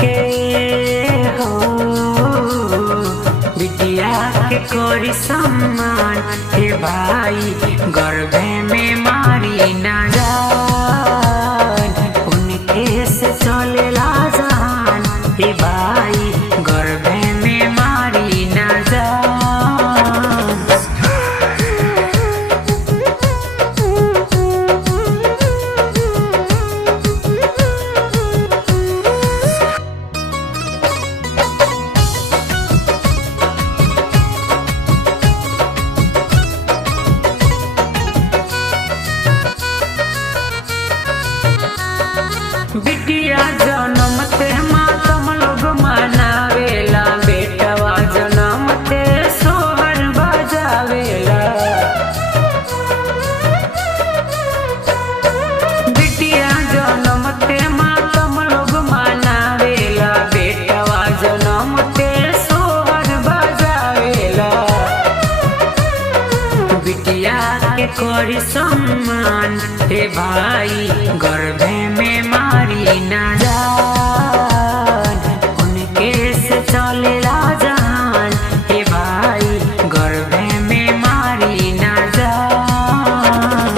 के हो बिटिया के कोरी सम्मान हे भाई गर्भे में मारी ना जान उनके से चलेला जहान हे भाई गर्भे में मारी ना जान। बिटिया जन्म ते मातम लोग मनावेला बेटवा जन्म ते सोहर बजावेला। बिटिया जन्म ते मातम लोग मनावेला बेटवा जन्म ते सोहर बजावेला। बिटिया के कोरी सम्मान हे भाई गर्भे में मारी ना जान उनके से चलेला जहान हे भाई गर्भे में मारी ना जान।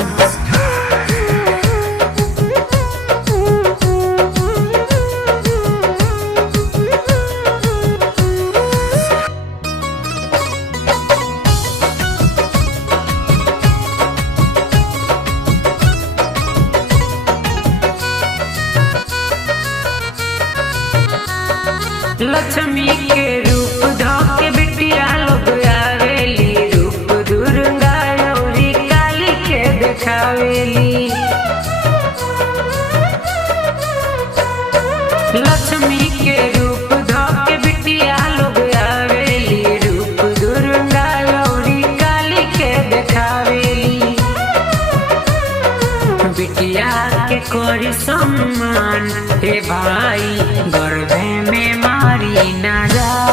लक्ष्मी के रूप धोके बिटिया लोग आवेली रूप दुर्गा औरी काली के देखावेली। लक्ष्मी के रूप धोके बिटिया लोग आवेली रूप दुर्गा औरी काली के देखावेली। बिटिया के कोरी सम्मान हे भाई गर्भे में मारी ना जा।